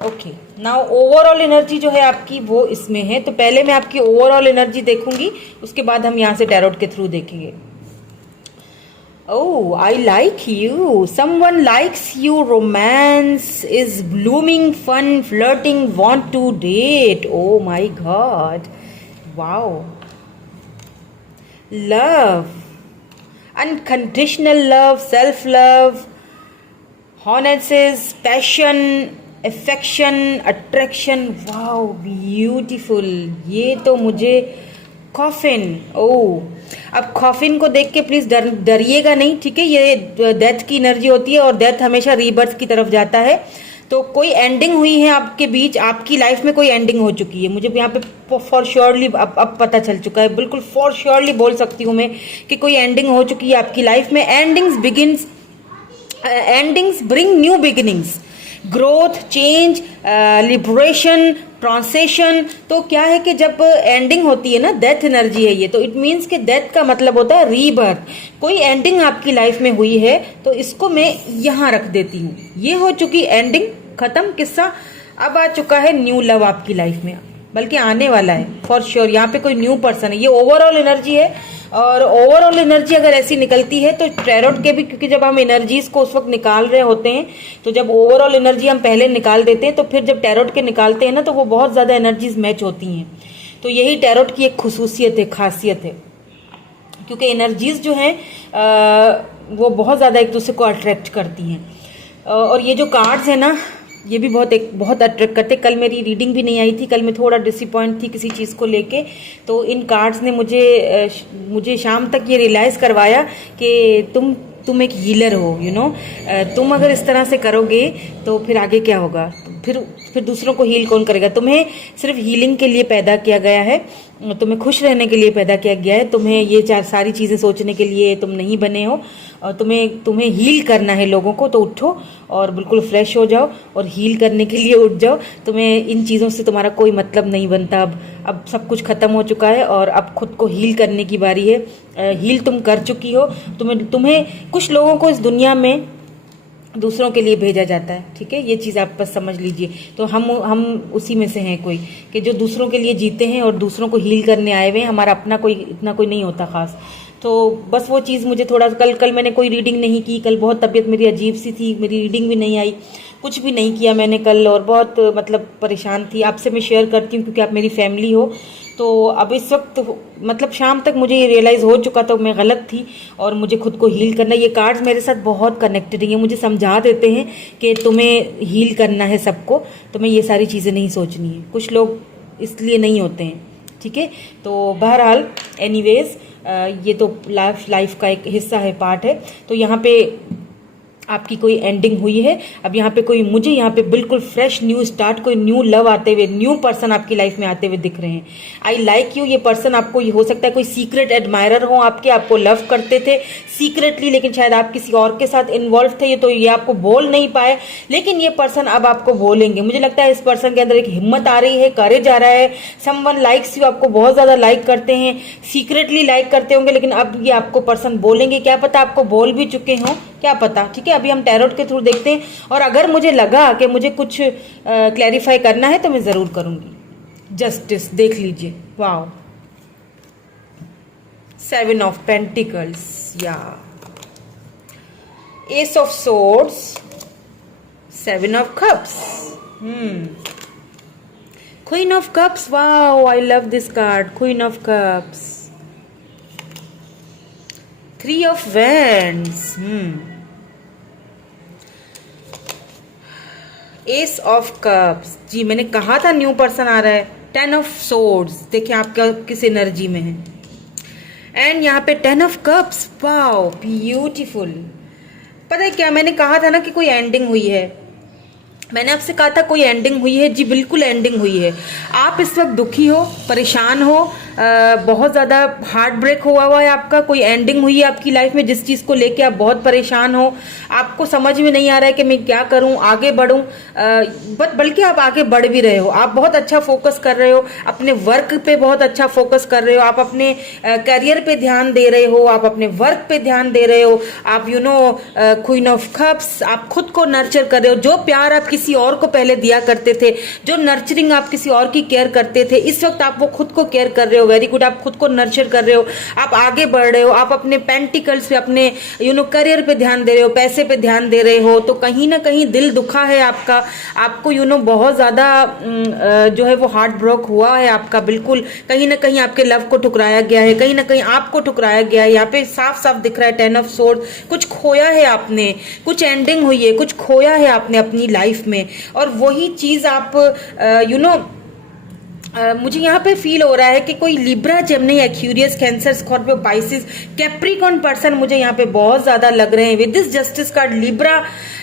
ओके, नाउ ओवरऑल एनर्जी जो है आपकी वो इसमें है। तो पहले मैं आपकी ओवरऑल एनर्जी देखूंगी, उसके बाद हम यहाँ से टैरोट के थ्रू देखेंगे। Oh, I like you. Someone likes you. Romance is blooming, fun, flirting, want to date. Oh my God. Wow. Love. Unconditional love, self-love, honestness, passion, affection, attraction. Wow, beautiful. ये तो मुझे coffin, ओह, अब coffin को देख के please डरिएगा नहीं, ठीक है। ये डेथ की एनर्जी होती है और डेथ हमेशा रीबर्थ की तरफ जाता है। तो कोई एंडिंग हुई है आपके बीच, आपकी लाइफ में कोई एंडिंग हो चुकी है। मुझे यहाँ पे फॉर श्योरली अब पता चल चुका है, बिल्कुल फॉर श्योरली बोल सकती हूँ मैं कि कोई एंडिंग हो चुकी है आपकी लाइफ में। Endings bring new beginnings, growth, change, liberation, transition. तो क्या है कि जब एंडिंग होती है ना, डेथ एनर्जी है ये, तो इट मीन्स कि डेथ का मतलब होता है रीबर्थ। कोई एंडिंग आपकी लाइफ में हुई है तो इसको मैं यहाँ रख देती हूँ। ये हो चुकी एंडिंग, खत्म किस्सा। अब आ चुका है न्यू लव आपकी लाइफ में, बल्कि आने वाला है फॉर श्योर। यहाँ पे कोई न्यू पर्सन है, ये ओवरऑल एनर्जी है। और ओवरऑल एनर्जी अगर ऐसी निकलती है तो टैरोट के भी, क्योंकि जब हम एनर्जीज को उस वक्त निकाल रहे होते हैं, तो जब ओवरऑल एनर्जी हम पहले निकाल देते हैं तो फिर जब टैरोट के निकालते हैं ना, तो वो बहुत ज़्यादा एनर्जीज मैच होती हैं। तो यही टैरोट की एक खुसूसियत है, खासियत है, क्योंकि एनर्जीज जो हैं वो बहुत ज़्यादा एक दूसरे को अट्रैक्ट करती हैं। और ये जो कार्ड्स हैं ना, ये भी बहुत अट्रैक्ट करते। कल मेरी रीडिंग भी नहीं आई थी, कल मैं थोड़ा डिसअपॉइंट थी किसी चीज़ को लेके। तो इन कार्ड्स ने मुझे शाम तक ये रियलाइज़ करवाया कि तुम एक हीलर हो, यू नो। तुम अगर इस तरह से करोगे तो फिर आगे क्या होगा, फिर दूसरों को हील कौन करेगा। तुम्हें सिर्फ हीलिंग के लिए पैदा किया गया है, तुम्हें खुश रहने के लिए पैदा किया गया है। तुम्हें ये सारी चीज़ें सोचने के लिए तुम नहीं बने हो। और तुम्हें हील करना है लोगों को, तो उठो और बिल्कुल फ्रेश हो जाओ और हील करने के लिए उठ जाओ। तुम्हें इन चीज़ों से तुम्हारा कोई मतलब नहीं बनता। अब सब कुछ ख़त्म हो चुका है और अब खुद को हील करने की बारी है। हील तुम कर चुकी हो। तुम्हें कुछ लोगों को इस दुनिया में दूसरों के लिए भेजा जाता है, ठीक है। ये चीज़ आप बस समझ लीजिए। तो हम उसी में से हैं कोई, कि जो दूसरों के लिए जीते हैं और दूसरों को हील करने आए हुए हैं। हमारा अपना इतना कोई नहीं होता ख़ास। तो बस वो चीज़ मुझे थोड़ा, कल मैंने कोई रीडिंग नहीं की। कल बहुत तबीयत मेरी अजीब सी थी, मेरी रीडिंग भी नहीं आई, कुछ भी नहीं किया मैंने कल, और बहुत मतलब परेशान थी। आपसे मैं शेयर करती हूँ क्योंकि आप मेरी फैमिली हो। तो अब इस वक्त मतलब शाम तक मुझे ये रियलाइज़ हो चुका था मैं गलत थी और मुझे खुद को हील करना। ये कार्ड्स मेरे साथ बहुत कनेक्टेड हैं, मुझे समझा देते हैं कि तुम्हें हील करना है सबको, तुम्हें ये सारी चीज़ें नहीं सोचनी है। कुछ लोग इसलिए नहीं होते हैं, ठीक है। तो बहरहाल एनीवेज, ये तो लाइफ का एक हिस्सा है, पार्ट है। तो यहाँ पे आपकी कोई एंडिंग हुई है। अब यहाँ पे मुझे यहाँ पे बिल्कुल फ्रेश न्यू स्टार्ट, कोई न्यू लव आते हुए, न्यू पर्सन आपकी लाइफ में आते हुए दिख रहे हैं। I like you. ये पर्सन आपको, ये हो सकता है कोई सीक्रेट एडमायरर हो आपको लव करते थे सीक्रेटली, लेकिन शायद आप किसी और के साथ इन्वॉल्व थे, तो ये आपको बोल नहीं पाए, लेकिन ये पर्सन अब आपको बोलेंगे। मुझे लगता है इस पर्सन के अंदर एक हिम्मत आ रही है, करेज आ रहा है। समवन लाइक्स यू, आपको बहुत ज़्यादा लाइक करते हैं, सीक्रेटली लाइक करते होंगे, लेकिन अब ये आपको पर्सन बोलेंगे। क्या पता आपको बोल भी चुके हों, क्या पता, ठीक है। अभी हम टैरोट के थ्रू देखते हैं, और अगर मुझे लगा कि मुझे कुछ क्लैरिफाई करना है तो मैं ज़रूर करूँगी। जस्टिस देख लीजिए, वाओ, 7 ऑफ पेंटिकल्स, या ace of swords, 7 of cups, queen of cups. Wow, I love this card, queen of cups, 3 of wands, ace of cups. जी मैंने कहा था न्यू पर्सन आ रहा है। 10 ऑफ सोर्ड्स, देखिए आप किस एनर्जी में है। एंड यहाँ पे 10 ऑफ कप्स, वाओ ब्यूटीफुल। पता है क्या, मैंने कहा था ना कि कोई एंडिंग हुई है। मैंने आपसे कहा था कोई एंडिंग हुई है। जी बिल्कुल एंडिंग हुई है। आप इस वक्त दुखी हो, परेशान हो, बहुत ज़्यादा हार्ट ब्रेक हुआ है आपका, कोई एंडिंग हुई है आपकी लाइफ में जिस चीज़ को लेके आप बहुत परेशान हो, आपको समझ में नहीं आ रहा है कि मैं क्या करूं, आगे बढ़ूं, बल्कि आप आगे बढ़ भी रहे हो, आप बहुत अच्छा फोकस कर रहे हो, अपने वर्क पे बहुत अच्छा फोकस कर रहे हो, आप अपने करियर पे ध्यान दे रहे हो, आप अपने वर्क पे ध्यान दे रहे हो, आप क्वीन ऑफ कप्स, आप खुद को नर्चर कर रहे हो। जो प्यार आप किसी और को पहले दिया करते थे, जो नर्चरिंग आप किसी और की केयर करते थे, इस वक्त आप वो खुद को केयर कर रहे हो। वेरी गुड, आप खुद को नर्चर कर रहे हो, आप आगे बढ़ रहे हो, आप अपने पेंटिकल्स पे, अपने करियर पे ध्यान दे रहे हो, पैसे पे ध्यान दे रहे हो। तो कहीं ना कहीं दिल दुखा है आपका, आपको बहुत ज्यादा जो है वो हार्ट ब्रोक हुआ है आपका, बिल्कुल कहीं ना कहीं आपके लव को ठुकराया गया है, कहीं ना कहीं आपको ठुकराया गया है। यहाँ पे साफ साफ दिख रहा है 10 ऑफ सोर्ड, कुछ खोया है आपने, कुछ एंडिंग हुई है, कुछ खोया है आपने अपनी लाइफ में, और वही चीज आप मुझे यहाँ पे फील हो रहा है कि कोई Libra, Gemini, Aquarius, cancer, Scorpio, Pisces, Capricorn person मुझे यहाँ पे बहुत ज्यादा लग रहे हैं। With this justice card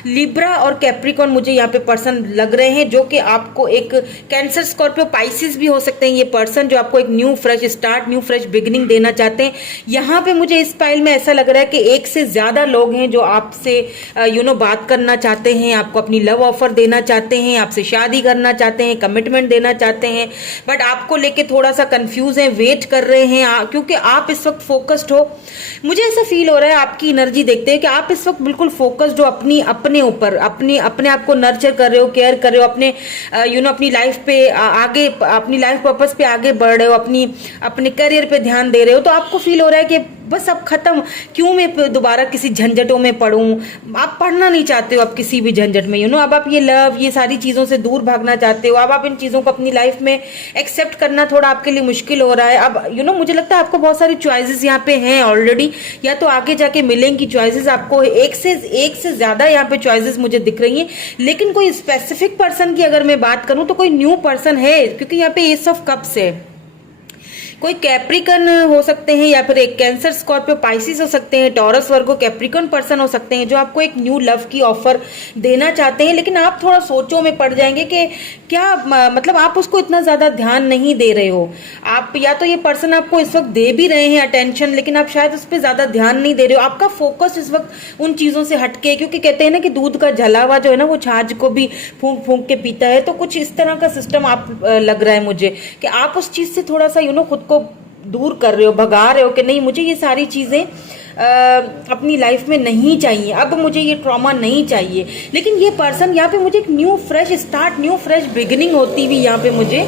Libra और कैप्रिकॉर्न मुझे यहाँ पे पर्सन लग रहे हैं, जो कि आपको एक कैंसर, स्कॉर्पियो, पाइसिस भी हो सकते हैं ये पर्सन, जो आपको एक new fresh start, new fresh beginning देना चाहते हैं। यहाँ पे मुझे इस फाइल में ऐसा लग रहा है कि एक से ज्यादा लोग हैं जो आपसे बात करना चाहते हैं, आपको अपनी लव ऑफर देना चाहते हैं, आपसे शादी करना चाहते हैं, कमिटमेंट देना चाहते हैं, बट आपको लेके थोड़ा सा कंफ्यूज है, वेट कर रहे हैं, क्योंकि आप इस वक्त फोकस्ड हो। मुझे ऐसा फील हो रहा है आपकी एनर्जी देखते हैं कि आप इस वक्त बिल्कुल फोकस्ड हो अपने ऊपर, अपने आप को नर्चर कर रहे हो, केयर कर रहे हो, अपने अपनी लाइफ पे आगे, अपनी लाइफ पर्पस पे आगे बढ़ रहे हो, अपने करियर पे ध्यान दे रहे हो। तो आपको फील हो रहा है कि बस अब खत्म, क्यों मैं दोबारा किसी झंझटों में पढ़ूं। आप पढ़ना नहीं चाहते हो अब किसी भी झंझट में, अब आप ये लव, ये सारी चीजों से दूर भागना चाहते हो। अब आप इन चीजों को अपनी लाइफ में एक्सेप्ट करना थोड़ा आपके लिए मुश्किल हो रहा है। अब मुझे लगता है आपको बहुत सारी चॉइसेस यहाँ पे हैं ऑलरेडी, या तो आगे जाके मिलेंगी चॉइसेस आपको, एक से ज्यादा यहाँ पे चॉइसेस मुझे दिख रही हैं। लेकिन कोई स्पेसिफिक पर्सन की अगर मैं बात करूं तो कोई न्यू पर्सन है, क्योंकि यहाँ पे एस ऑफ कप्स है। कोई कैप्रिकन हो सकते हैं, या फिर एक कैंसर, स्कॉर्पियो, पाइसिस हो सकते हैं, टॉरस, वर्गो, कैप्रिकन पर्सन हो सकते हैं, जो आपको एक न्यू लव की ऑफर देना चाहते हैं। लेकिन आप थोड़ा सोचों में पड़ जाएंगे कि क्या मतलब आप उसको इतना ज्यादा ध्यान नहीं दे रहे हो। आप, या तो ये पर्सन आपको इस वक्त दे भी रहे हैं अटेंशन, लेकिन आप शायद उस पर ज्यादा ध्यान नहीं दे रहे हो। आपका फोकस इस वक्त उन चीजों से हटके, क्योंकि कहते हैं ना कि दूध का जला हुआ जो है ना वो छाछ को भी फूंक फूंक के पीता है। तो कुछ इस तरह का सिस्टम आप लग रहा है मुझे कि आप उस चीज से थोड़ा सा खुद को दूर कर रहे हो, भगा रहे हो कि नहीं, मुझे ये सारी चीजें अपनी लाइफ में नहीं चाहिए, अब मुझे ये ट्रॉमा नहीं चाहिए। लेकिन ये पर्सन यहाँ पे मुझे एक new fresh start, new fresh beginning होती हुई यहाँ पे मुझे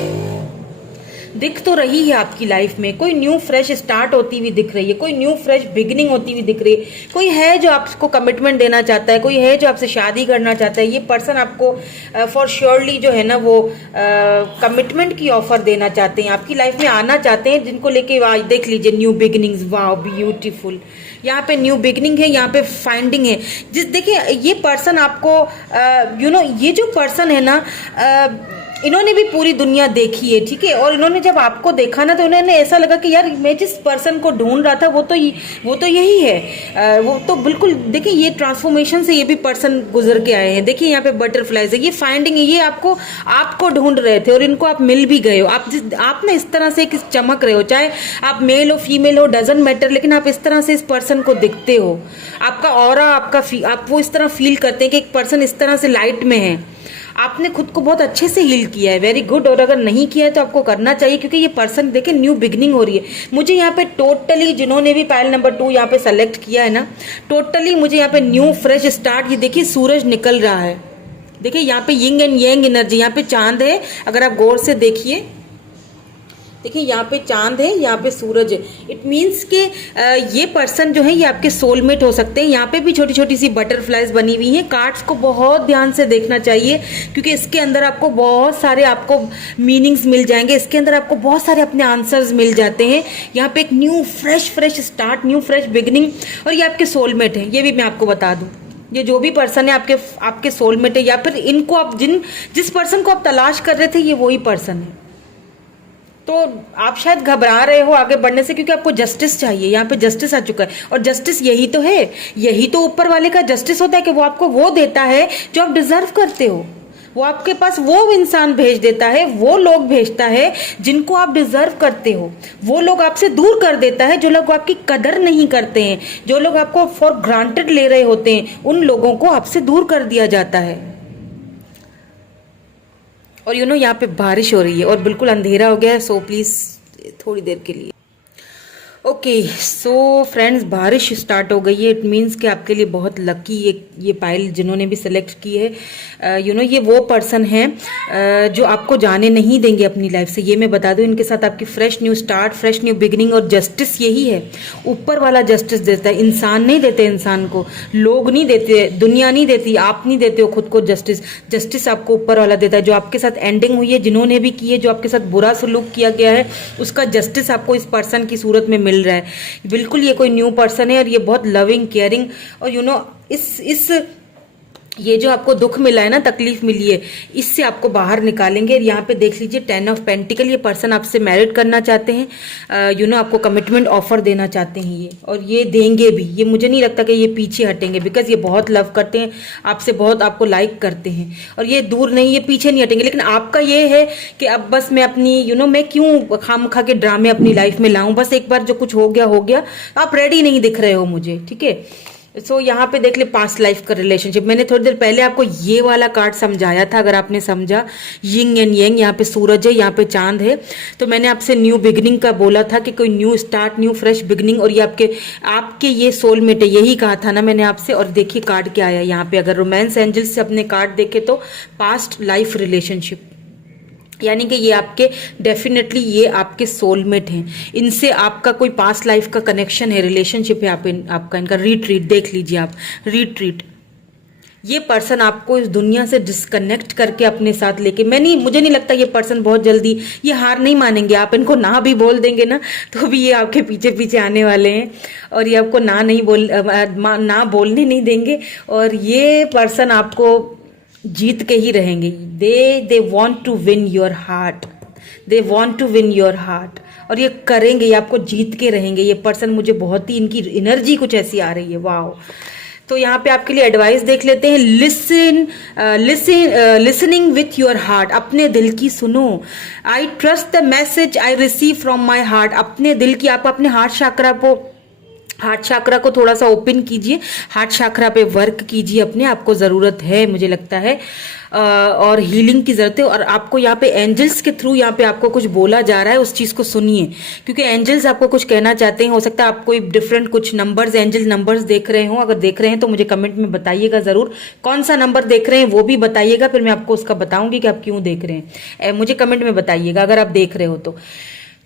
दिख तो रही है आपकी लाइफ में। कोई न्यू फ्रेश स्टार्ट होती हुई दिख रही है, कोई न्यू फ्रेश बिगिनिंग होती हुई दिख रही है। कोई है जो आपको कमिटमेंट देना चाहता है, कोई है जो आपसे शादी करना चाहता है। ये पर्सन आपको फॉर श्योरली जो है ना वो कमिटमेंट की ऑफर देना चाहते हैं, आपकी लाइफ में आना चाहते हैं, जिनको लेके देख लीजिए न्यू बिगिनिंग्स, वाओ ब्यूटीफुल। यहाँ पे न्यू बिगिनिंग है, यहाँ पे फाइंडिंग है। देखिए ये पर्सन आपको ये जो पर्सन है ना, इन्होंने भी पूरी दुनिया देखी है, ठीक है। और इन्होंने जब आपको देखा ना तो इन्होंने ऐसा लगा कि यार मैं जिस पर्सन को ढूंढ रहा था वो तो यही है। वो तो बिल्कुल, देखिए ये ट्रांसफॉर्मेशन से ये भी पर्सन गुजर के आए हैं। देखिए यहाँ पे बटरफ्लाइज है, ये फाइंडिंग है, ये आपको ढूंढ रहे थे और इनको आप मिल भी गए हो। आप ना इस तरह से चमक रहे हो, चाहे आप मेल हो फीमेल हो डजंट मैटर, लेकिन आप इस तरह से इस पर्सन को दिखते हो। आपका ऑरा, आप वो इस तरह फील करते हैं कि एक पर्सन इस तरह से लाइट में है। आपने खुद को बहुत अच्छे से हील किया है, वेरी गुड। और अगर नहीं किया है तो आपको करना चाहिए, क्योंकि ये पर्सन देखिए न्यू बिगनिंग हो रही है। मुझे यहाँ पे टोटली, जिन्होंने भी पाइल नंबर 2 यहाँ पे सेलेक्ट किया है ना, टोटली मुझे यहाँ पे न्यू फ्रेश स्टार्ट। ये देखिए सूरज निकल रहा है, देखिए यहाँ पे यिंग एंड यांग एनर्जी, यहाँ पे चांद है, अगर आप गौर से देखिए, देखिए यहाँ पे चांद है, यहाँ पे सूरज है। इट मीन्स के ये पर्सन जो है ये आपके सोलमेट हो सकते हैं। यहाँ पे भी छोटी छोटी सी बटरफ्लाइज बनी हुई हैं। कार्ड्स को बहुत ध्यान से देखना चाहिए, क्योंकि इसके अंदर आपको बहुत सारे मीनिंग्स मिल जाएंगे, इसके अंदर आपको बहुत सारे अपने आंसर्स मिल जाते हैं। यहाँ पे एक new fresh start, new fresh beginning, और ये आपके सोलमेट है। ये भी मैं आपको बता दूं, ये जो भी पर्सन है आपके सोलमेट है, या फिर इनको आप जिस पर्सन को आप तलाश कर रहे थे ये वही पर्सन है। तो आप शायद घबरा रहे हो आगे बढ़ने से, क्योंकि आपको जस्टिस चाहिए। यहाँ पे जस्टिस आ चुका है, और जस्टिस यही तो है, यही तो ऊपर वाले का जस्टिस होता है कि वो आपको वो देता है जो आप डिजर्व करते हो। वो आपके पास वो इंसान भेज देता है, वो लोग भेजता है जिनको आप डिजर्व करते हो, वो लोग आपसे दूर कर देता है जो लोग आपकी कदर नहीं करते हैं, जो लोग आपको फॉर ग्रांटेड ले रहे होते हैं, उन लोगों को आपसे दूर कर दिया जाता है। और यहाँ पे बारिश हो रही है और बिल्कुल अंधेरा हो गया है, सो प्लीज थोड़ी देर के लिए। ओके सो फ्रेंड्स, बारिश स्टार्ट हो गई है। इट मीन्स कि आपके लिए बहुत लकी ये पाइल जिन्होंने भी सिलेक्ट की है, ये वो पर्सन है जो आपको जाने नहीं देंगे अपनी लाइफ से। ये मैं बता दूं, इनके साथ आपकी fresh new start, fresh new beginning और जस्टिस यही है। ऊपर वाला जस्टिस देता है, इंसान नहीं देते इंसान को, लोग नहीं देते, दुनिया नहीं देती, आप नहीं देते हो खुद को जस्टिस। जस्टिस आपको ऊपर वाला देता है। जो आपके साथ एंडिंग हुई है, जिन्होंने भी की है, जो आपके साथ बुरा सलूक किया गया है, उसका जस्टिस आपको इस पर्सन की सूरत में मिल रहा है। बिल्कुल ये कोई न्यू पर्सन है और ये बहुत लविंग, केयरिंग और इस ये जो आपको दुख मिला है ना, तकलीफ मिली है, इससे आपको बाहर निकालेंगे। यहाँ पे देख लीजिए 10 ऑफ पेंटिकल, ये पर्सन आपसे मैरिड करना चाहते हैं, आपको कमिटमेंट ऑफर देना चाहते हैं ये, और ये देंगे भी। ये मुझे नहीं लगता कि ये पीछे हटेंगे, बिकॉज ये बहुत लव करते हैं आपसे, बहुत आपको लाइक करते हैं, और ये दूर नहीं, ये पीछे नहीं हटेंगे। लेकिन आपका ये है कि अब बस मैं अपनी मैं क्यों खामखा के ड्रामे अपनी लाइफ में लाऊं, बस एक बार जो कुछ हो गया। आप रेडी नहीं दिख रहे हो मुझे, ठीक है। सो यहाँ पे देख ले पास्ट लाइफ का रिलेशनशिप। मैंने थोड़ी देर पहले आपको ये वाला कार्ड समझाया था, अगर आपने समझा, यिंग एंड यांग, यहाँ पे सूरज है, यहाँ पे चांद है। तो मैंने आपसे न्यू बिगिनिंग का बोला था कि कोई new start, new fresh beginning, और ये आपके ये सोलमेट है, यही कहा था ना मैंने आपसे। और देखिए कार्ड क्या आया यहाँ पे, अगर रोमांस एंजल्स से अपने कार्ड देखे तो पास्ट लाइफ रिलेशनशिप, यानी कि ये आपके डेफिनेटली ये आपके सोलमेट हैं, इनसे आपका कोई पास्ट लाइफ का कनेक्शन है, रिलेशनशिप है आपका इनका। रिट्रीट देख लीजिए आप, रिट्रीट। ये पर्सन आपको इस दुनिया से डिस्कनेक्ट करके अपने साथ लेके, मुझे नहीं लगता ये पर्सन बहुत जल्दी ये हार नहीं मानेंगे। आप इनको ना भी बोल देंगे ना तो भी ये आपके पीछे पीछे आने वाले हैं, और ये आपको ना बोलने नहीं देंगे। और ये पर्सन आपको जीत के ही रहेंगे। They want to win your heart, they want to win your heart, और ये करेंगे, ये आपको जीत के रहेंगे ये पर्सन। मुझे बहुत ही इनकी एनर्जी कुछ ऐसी आ रही है, वाओ। तो यहाँ पे आपके लिए एडवाइस देख लेते हैं। लिसनिंग विथ योर हार्ट, अपने दिल की सुनो। I trust the message I receive from my heart, अपने दिल की, आप अपने हार्ट चक्रा को थोड़ा सा ओपन कीजिए, हार्ट चक्रा पे वर्क कीजिए अपने, आपको ज़रूरत है मुझे लगता है, और हीलिंग की ज़रूरत है। और आपको यहाँ पे एंजल्स के थ्रू यहाँ पे आपको कुछ बोला जा रहा है, उस चीज़ को सुनिए, क्योंकि एंजल्स आपको कुछ कहना चाहते हैं। हो सकता है आप कोई डिफरेंट कुछ नंबर्स, एंजल नंबर्स देख रहे हो। अगर देख रहे हैं तो मुझे कमेंट में बताइएगा ज़रूर, कौन सा नंबर देख रहे हैं वो भी बताइएगा, फिर मैं आपको उसका बताऊंगी कि आप क्यों देख रहे हैं। मुझे कमेंट में बताइएगा अगर आप देख रहे हो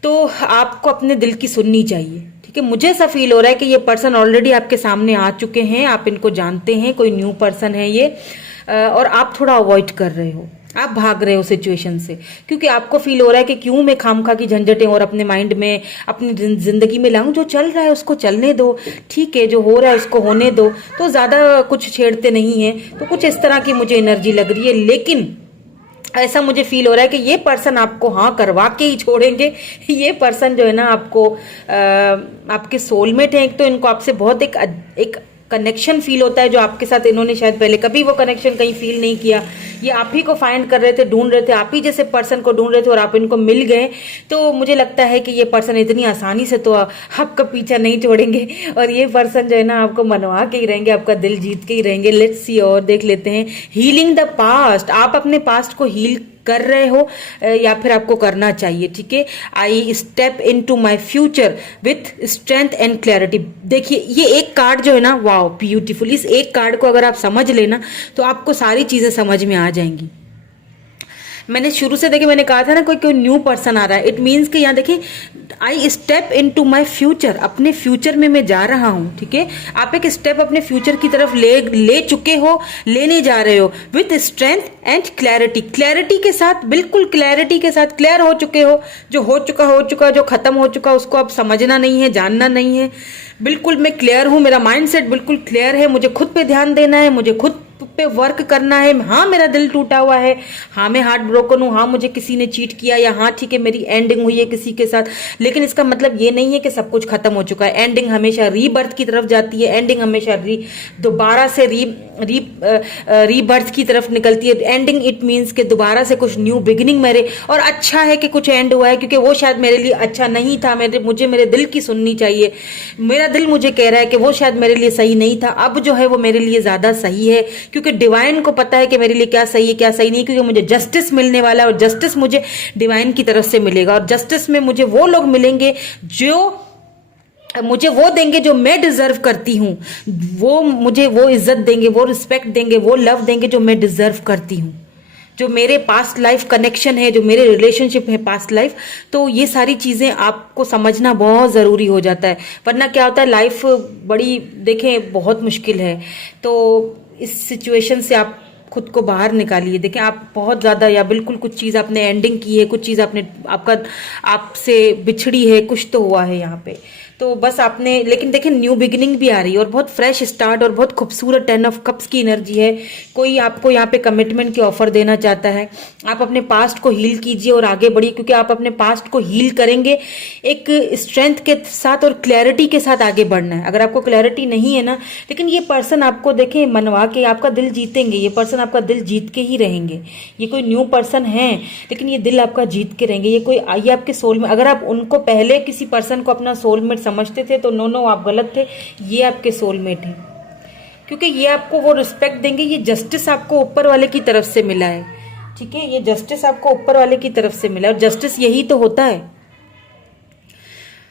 तो आपको अपने दिल की सुननी चाहिए, ठीक है। मुझे ऐसा फील हो रहा है कि ये पर्सन ऑलरेडी आपके सामने आ चुके हैं, आप इनको जानते हैं, कोई न्यू पर्सन है ये, और आप थोड़ा अवॉइड कर रहे हो, आप भाग रहे हो सिचुएशन से, क्योंकि आपको फील हो रहा है कि क्यों मैं खामखा की झंझटें और अपने माइंड में, अपनी जिंदगी में लाऊं। जो चल रहा है उसको चलने दो, ठीक है, जो हो रहा है उसको होने दो, तो ज्यादा कुछ छेड़ते नहीं है। तो कुछ इस तरह की मुझे एनर्जी लग रही है, लेकिन ऐसा मुझे फील हो रहा है कि ये पर्सन आपको हाँ करवा के ही छोड़ेंगे। ये पर्सन जो है ना आपको आपके सोलमेट है, एक तो इनको आपसे बहुत एक कनेक्शन फील होता है, जो आपके साथ इन्होंने शायद पहले कभी वो कनेक्शन कहीं फील नहीं किया। ये आप ही को फाइंड कर रहे थे, ढूंढ रहे थे, आप ही जैसे पर्सन को ढूंढ रहे थे, और आप इनको मिल गए। तो मुझे लगता है कि ये पर्सन इतनी आसानी से तो आपका पीछा नहीं छोड़ेंगे, और ये पर्सन जो है ना आपको मनवा के ही रहेंगे, आपका दिल जीत के ही रहेंगे। लेट्स सी, और देख लेते हैं। हीलिंग द पास्ट, आप अपने पास्ट को हील कर रहे हो या फिर आपको करना चाहिए, ठीक है। I step into my future with strength and clarity. देखिए ये एक कार्ड जो है ना, वाओ ब्यूटीफुल। इस एक कार्ड को अगर आप समझ लेना तो आपको सारी चीजें समझ में आ जाएंगी। मैंने शुरू से देखिए, मैंने कहा था ना कोई न्यू पर्सन आ रहा है। इट मीन्स कि यहाँ देखिए, I step into my future, अपने फ्यूचर में मैं जा रहा हूँ, ठीक है। आप एक स्टेप अपने फ्यूचर की तरफ ले चुके हो, लेने जा रहे हो with strength and clarity. Clarity के साथ, बिल्कुल क्लैरिटी के साथ क्लियर हो चुके हो। जो हो चुका, जो खत्म हो चुका, उसको अब समझना नहीं है, जानना नहीं है। बिल्कुल मैं क्लियर हूँ, मेरा माइंडसेट बिल्कुल क्लियर है। मुझे खुद पे ध्यान देना है, मुझे खुद पे वर्क करना है। हाँ मेरा दिल टूटा हुआ है, हाँ मैं हार्ट ब्रोकन हूँ, हाँ मुझे किसी ने चीट किया, या हाँ ठीक है मेरी एंडिंग हुई है किसी के साथ, लेकिन इसका मतलब ये नहीं है कि सब कुछ खत्म हो चुका है। एंडिंग हमेशा रीबर्थ की तरफ जाती है, एंडिंग हमेशा दोबारा से रीबर्थ की तरफ निकलती है। एंडिंग इट मीन्स कि दोबारा से कुछ न्यू बिगिनिंग मेरे, और अच्छा है कि कुछ एंड हुआ है, क्योंकि वो शायद मेरे लिए अच्छा नहीं था। मुझे मेरे दिल की सुननी चाहिए, मेरा दिल मुझे कह रहा है कि वो शायद मेरे लिए सही नहीं था, अब जो है वो मेरे लिए ज्यादा सही है, क्योंकि डिवाइन को पता है कि मेरे लिए क्या सही है क्या सही नहीं, क्योंकि मुझे जस्टिस मिलने वाला है, और जस्टिस मुझे डिवाइन की तरफ से मिलेगा, और जस्टिस में मुझे वो लोग मिलेंगे जो मुझे वो देंगे जो मैं डिजर्व करती हूँ, वो मुझे वो इज्जत देंगे, वो रिस्पेक्ट देंगे, वो लव देंगे जो मैं डिजर्व करती हूँ, जो मेरे पास्ट लाइफ कनेक्शन है, जो मेरे रिलेशनशिप है पास्ट लाइफ। तो ये सारी चीजें आपको समझना बहुत जरूरी हो जाता है, वरना क्या होता है लाइफ बड़ी देखें बहुत मुश्किल है। तो इस सिचुएशन से आप खुद को बाहर निकालिए। देखें आप बहुत ज़्यादा या बिल्कुल कुछ चीज़ आपने एंडिंग की है, कुछ चीज़ आपने आपसे बिछड़ी है, कुछ तो हुआ है यहाँ पे। तो बस आपने, लेकिन देखें न्यू बिगिनिंग भी आ रही है, और बहुत फ्रेश स्टार्ट, और बहुत खूबसूरत 10 ऑफ कप्स की एनर्जी है। कोई आपको यहाँ पे कमिटमेंट की ऑफर देना चाहता है। आप अपने पास्ट को हील कीजिए और आगे बढ़िए, क्योंकि आप अपने पास्ट को हील करेंगे एक स्ट्रेंथ के साथ और क्लैरिटी के साथ आगे बढ़ना है। अगर आपको क्लैरिटी नहीं है ना, लेकिन ये पर्सन आपको देखें मनवा के आपका दिल जीतेंगे, ये पर्सन आपका दिल जीत के ही रहेंगे। ये कोई न्यू पर्सन है, लेकिन ये दिल आपका जीत के रहेंगे। ये कोई आइए आपके सोल में, अगर आप उनको पहले किसी पर्सन को अपना सोलमेट समझते थे तो नो आप गलत थे, ये आपके सोलमेट हैं, क्योंकि ये आपको वो रिस्पेक्ट देंगे। ये जस्टिस आपको ऊपर वाले की तरफ से मिला है, ठीक है, ये जस्टिस आपको ऊपर वाले की तरफ से मिला है, और जस्टिस यही तो होता है।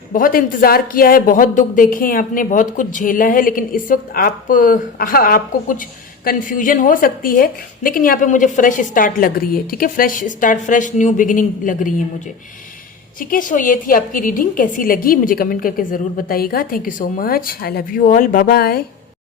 बहुत इंतजार किया है, बहुत दुख देखे हैं आपने, बहुत कुछ झेला है, लेकिन इस वक्त आपको कुछ कंफ्यूजन हो सकती है, लेकिन यहाँ पे मुझे फ्रेश स्टार्ट लग रही है, ठीक है, fresh start, fresh new beginning लग रही है मुझे, ठीक है। सो ये थी आपकी रीडिंग, कैसी लगी मुझे कमेंट करके ज़रूर बताइएगा। Thank you so much, I love you all, bye bye.